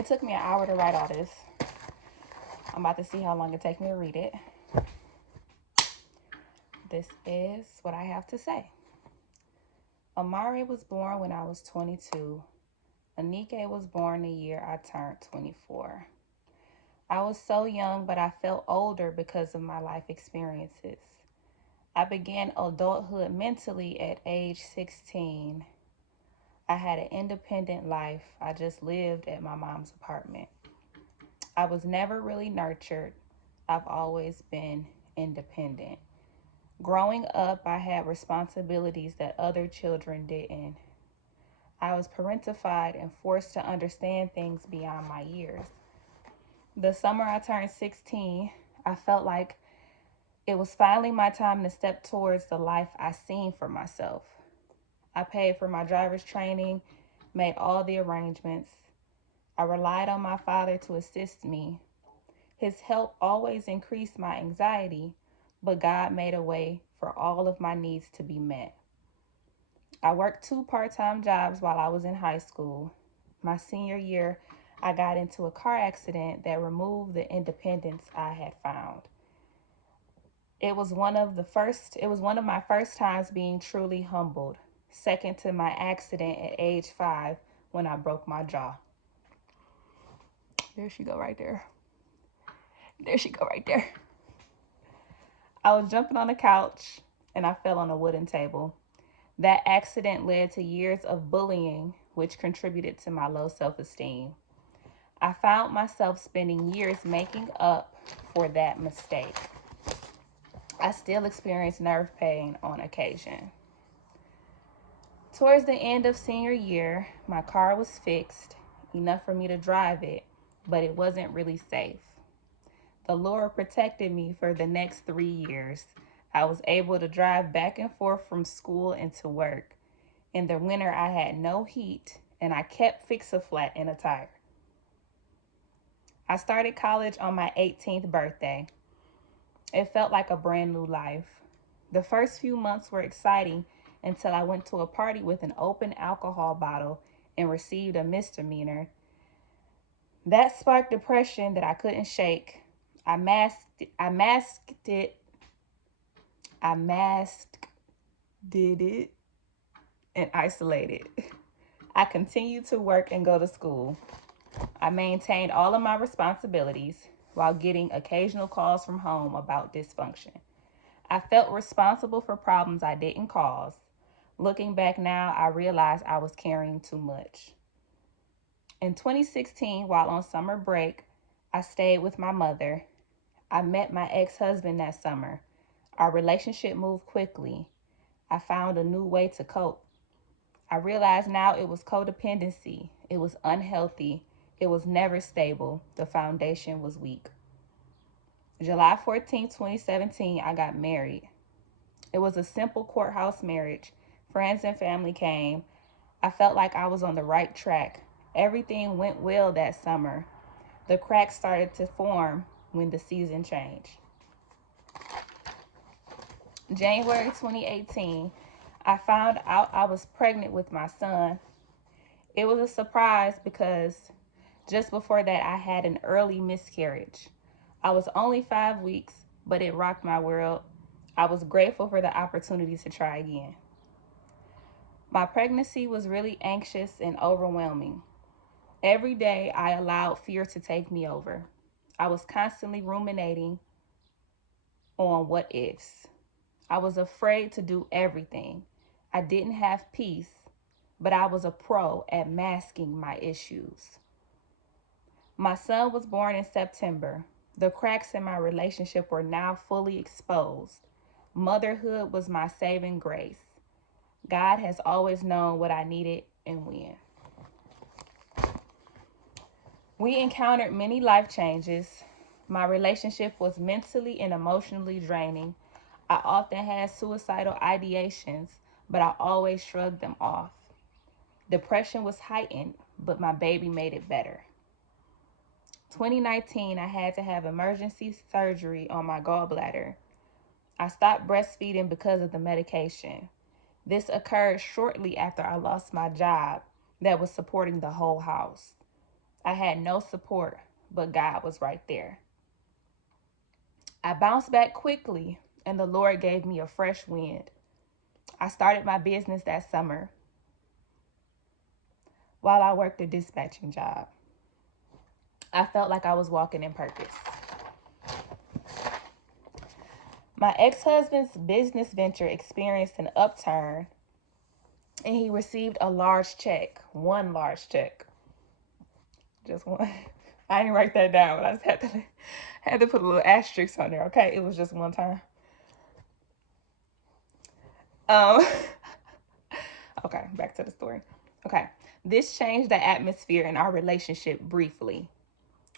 It took me an hour to write all this. I'm about to see how long it takes me to read it. This is what I have to say. Amari was born when I was 22. Anike was born the year I turned 24. I was so young, but I felt older because of my life experiences. I began adulthood mentally at age 16. I had an independent life. I just lived at my mom's apartment. I was never really nurtured. I've always been independent. Growing up, I had responsibilities that other children didn't. I was parentified and forced to understand things beyond my years. The summer I turned 16, I felt like it was finally my time to step towards the life I seen for myself. I paid for my driver's training, made all the arrangements. I relied on my father to assist me. His help always increased my anxiety, but God made a way for all of my needs to be met. I worked 2 part-time jobs while I was in high school. My senior year, I got into a car accident that removed the independence I had found. It was one of my first times being truly humbled, second to my accident at age 5 when I broke my jaw. There she go right there. There she go right there. I was jumping on the couch and I fell on a wooden table. That accident led to years of bullying, which contributed to my low self-esteem. I found myself spending years making up for that mistake. I still experience nerve pain on occasion. Towards the end of senior year, my car was fixed, enough for me to drive it, but it wasn't really safe. The Lord protected me for the next 3 years. I was able to drive back and forth from school into work. In the winter, I had no heat, and I kept Fix-A-Flat in a tire. I started college on my 18th birthday. It felt like a brand new life. The first few months were exciting until I went to a party with an open alcohol bottle and received a misdemeanor. That sparked depression that I couldn't shake. I masked it. I masked it and isolated. I continued to work and go to school. I maintained all of my responsibilities while getting occasional calls from home about dysfunction. I felt responsible for problems I didn't cause. Looking back now, I realized I was carrying too much. In 2016, while on summer break, I stayed with my mother. I met my ex-husband that summer. Our relationship moved quickly. I found a new way to cope. I realized now it was codependency. It was unhealthy. It was never stable. The foundation was weak. July 14, 2017, I got married. It was a simple courthouse marriage. Friends and family came. I felt like I was on the right track. Everything went well that summer. The cracks started to form when the season changed. January 2018, I found out I was pregnant with my son. It was a surprise because just before that, I had an early miscarriage. I was only 5 weeks, but it rocked my world. I was grateful for the opportunity to try again. My pregnancy was really anxious and overwhelming. Every day, I allowed fear to take me over. I was constantly ruminating on what ifs. I was afraid to do everything. I didn't have peace, but I was a pro at masking my issues. My son was born in September. The cracks in my relationship were now fully exposed. Motherhood was my saving grace. God has always known what I needed and when. We encountered many life changes. My relationship was mentally and emotionally draining. I often had suicidal ideations, but I always shrugged them off. Depression was heightened, but my baby made it better. 2019, I had to have emergency surgery on my gallbladder. I stopped breastfeeding because of the medication. This occurred shortly after I lost my job that was supporting the whole house. I had no support, but God was right there. I bounced back quickly, and the Lord gave me a fresh wind. I started my business that summer while I worked a dispatching job. I felt like I was walking in purpose. My ex-husband's business venture experienced an upturn, and he received a large check, one large check. Just one. I didn't write that down, but I just had to put a little asterisk on there, okay? It was just one time. Um, okay, back to the story. Okay, this changed the atmosphere in our relationship briefly.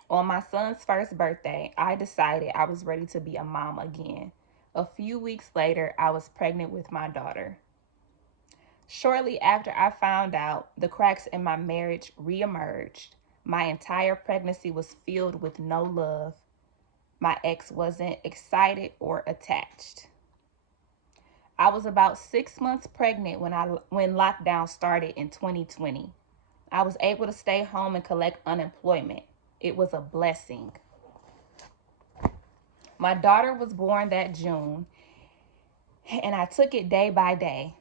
On my son's first birthday, I decided I was ready to be a mom again. A few weeks later, I was pregnant with my daughter. Shortly after I found out, the cracks in my marriage reemerged. My entire pregnancy was filled with no love. My ex wasn't excited or attached. I was about 6 months pregnant when lockdown started in 2020. I was able to stay home and collect unemployment. It was a blessing. My daughter was born that June, and I took it day by day.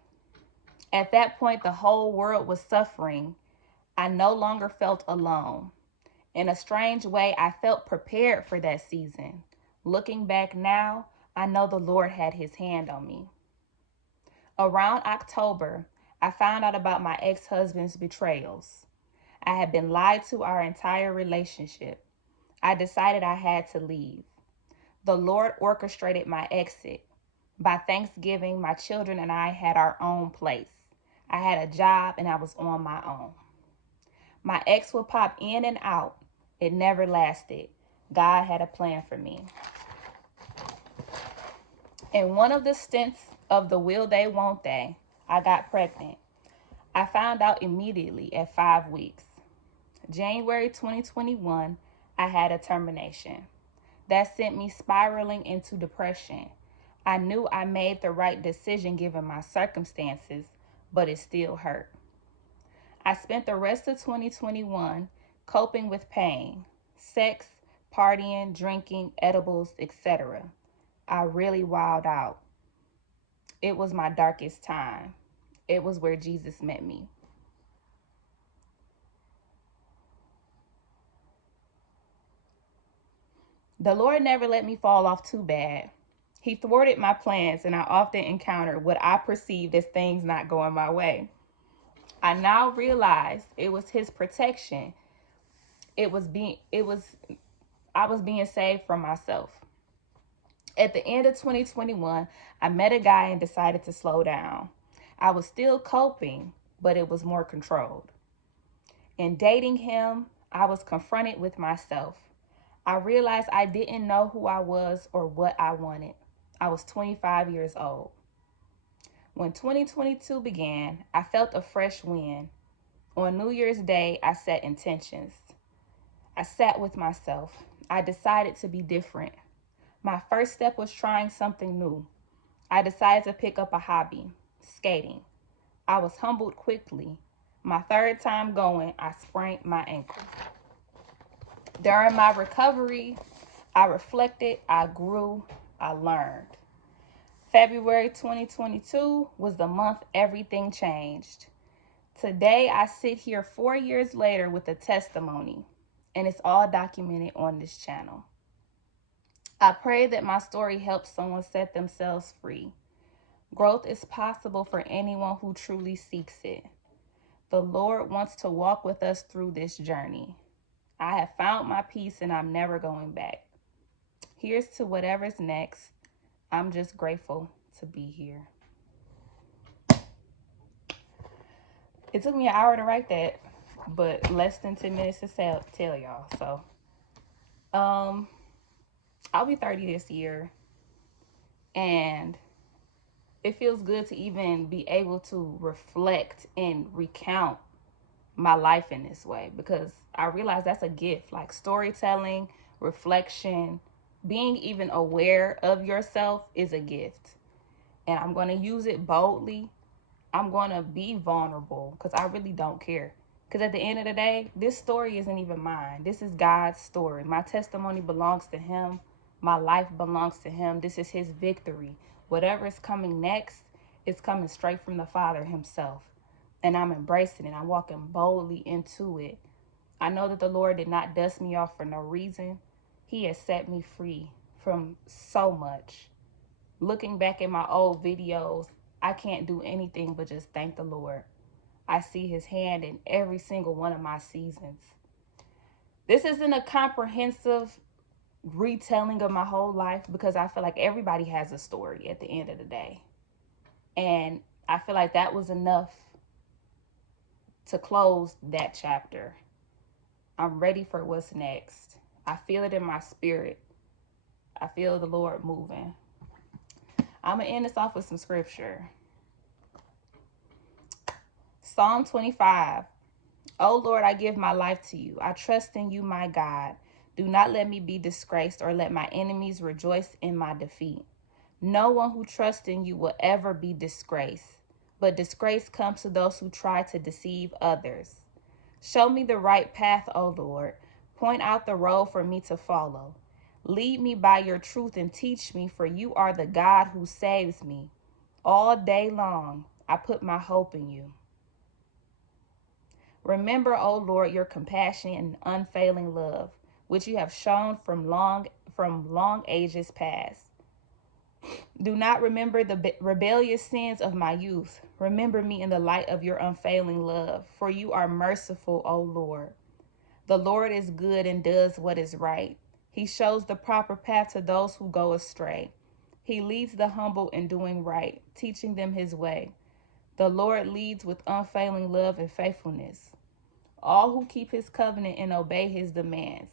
At that point, the whole world was suffering. I no longer felt alone. In a strange way, I felt prepared for that season. Looking back now, I know the Lord had his hand on me. Around October, I found out about my ex-husband's betrayals. I had been lied to our entire relationship. I decided I had to leave. The Lord orchestrated my exit. By Thanksgiving, my children and I had our own place. I had a job and I was on my own. My ex would pop in and out. It never lasted. God had a plan for me. In one of the stints of the will they, won't they, I got pregnant. I found out immediately at 5 weeks. January 2021, I had a termination. That sent me spiraling into depression. I knew I made the right decision given my circumstances, but it still hurt. I spent the rest of 2021 coping with pain, sex, partying, drinking, edibles, etc. I really wilded out. It was my darkest time. It was where Jesus met me. The Lord never let me fall off too bad. He thwarted my plans, and I often encountered what I perceived as things not going my way. I now realize it was his protection. I was being saved from myself. At the end of 2021, I met a guy and decided to slow down. I was still coping, but it was more controlled. In dating him, I was confronted with myself. I realized I didn't know who I was or what I wanted. I was 25 years old. When 2022 began, I felt a fresh wind. On New Year's Day, I set intentions. I sat with myself. I decided to be different. My first step was trying something new. I decided to pick up a hobby, skating. I was humbled quickly. My third time going, I sprained my ankle. During my recovery, I reflected, I grew, I learned. February 2022 was the month everything changed. Today, I sit here 4 years later with a testimony, and it's all documented on this channel. I pray that my story helps someone set themselves free. Growth is possible for anyone who truly seeks it. The Lord wants to walk with us through this journey. I have found my peace and I'm never going back. Here's to whatever's next. I'm just grateful to be here. It took me an hour to write that, but less than 10 minutes to tell y'all. So, I'll be 30 this year, and it feels good to even be able to reflect and recount my life in this way, because I realize that's a gift. Like storytelling, reflection, being even aware of yourself is a gift. And I'm going to use it boldly. I'm going to be vulnerable because I really don't care. Because at the end of the day, this story isn't even mine. This is God's story. My testimony belongs to him. My life belongs to him. This is his victory. Whatever is coming next is coming straight from the Father himself. And I'm embracing it. I'm walking boldly into it. I know that the Lord did not dust me off for no reason. He has set me free from so much. Looking back at my old videos, I can't do anything but just thank the Lord. I see his hand in every single one of my seasons. This isn't a comprehensive retelling of my whole life because I feel like everybody has a story at the end of the day. And I feel like that was enough to close that chapter. I'm ready for what's next. I feel it in my spirit. I feel the Lord moving. I'm going to end this off with some scripture. Psalm 25. O Lord, I give my life to you. I trust in you, my God. Do not let me be disgraced or let my enemies rejoice in my defeat. No one who trusts in you will ever be disgraced, but disgrace comes to those who try to deceive others. Show me the right path, O Lord. Point out the road for me to follow. Lead me by your truth and teach me, for you are the God who saves me. All day long, I put my hope in you. Remember, O Lord, your compassion and unfailing love, which you have shown from long ages past. Do not remember the rebellious sins of my youth. Remember me in the light of your unfailing love, for you are merciful, O Lord. The Lord is good and does what is right. He shows the proper path to those who go astray. He leads the humble in doing right, teaching them his way. The Lord leads with unfailing love and faithfulness all who keep his covenant and obey his demands.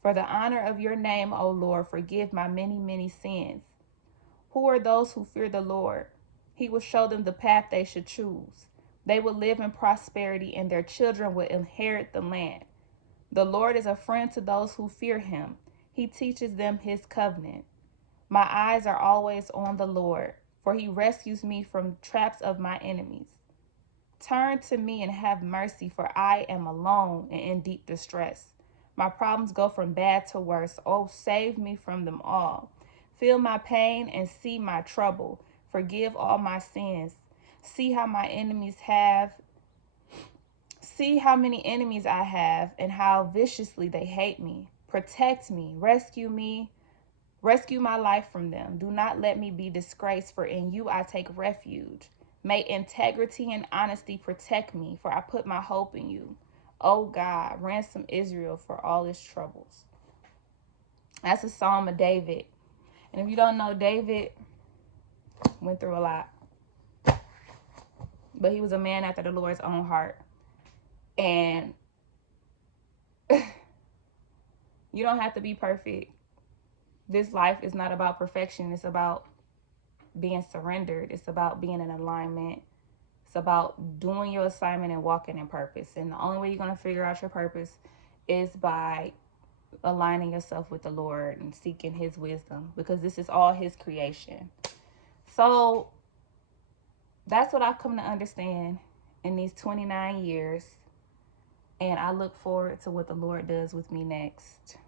For the honor of your name, O Lord, forgive my many, many sins. Who are those who fear the Lord? He will show them the path they should choose. They will live in prosperity, and their children will inherit the land. The Lord is a friend to those who fear him. He teaches them his covenant. My eyes are always on the Lord, for he rescues me from traps of my enemies. Turn to me and have mercy, for I am alone and in deep distress. My problems go from bad to worse. Oh, save me from them all. Feel my pain and see my trouble. Forgive all my sins. See how my enemies have. See how many enemies I have and how viciously they hate me. Protect me. Rescue my life from them. Do not let me be disgraced, for in you I take refuge. May integrity and honesty protect me, for I put my hope in you. O God, ransom Israel for all its troubles. That's a psalm of David. And if you don't know, David went through a lot. But he was a man after the Lord's own heart. And you don't have to be perfect. This life is not about perfection. It's about being surrendered. It's about being in alignment. It's about doing your assignment and walking in purpose. And the only way you're going to figure out your purpose is by aligning yourself with the Lord and seeking his wisdom, because this is all his creation. So that's what I've come to understand in these 29 years. And I look forward to what the Lord does with me next.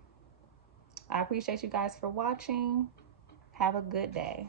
I appreciate you guys for watching. Have a good day.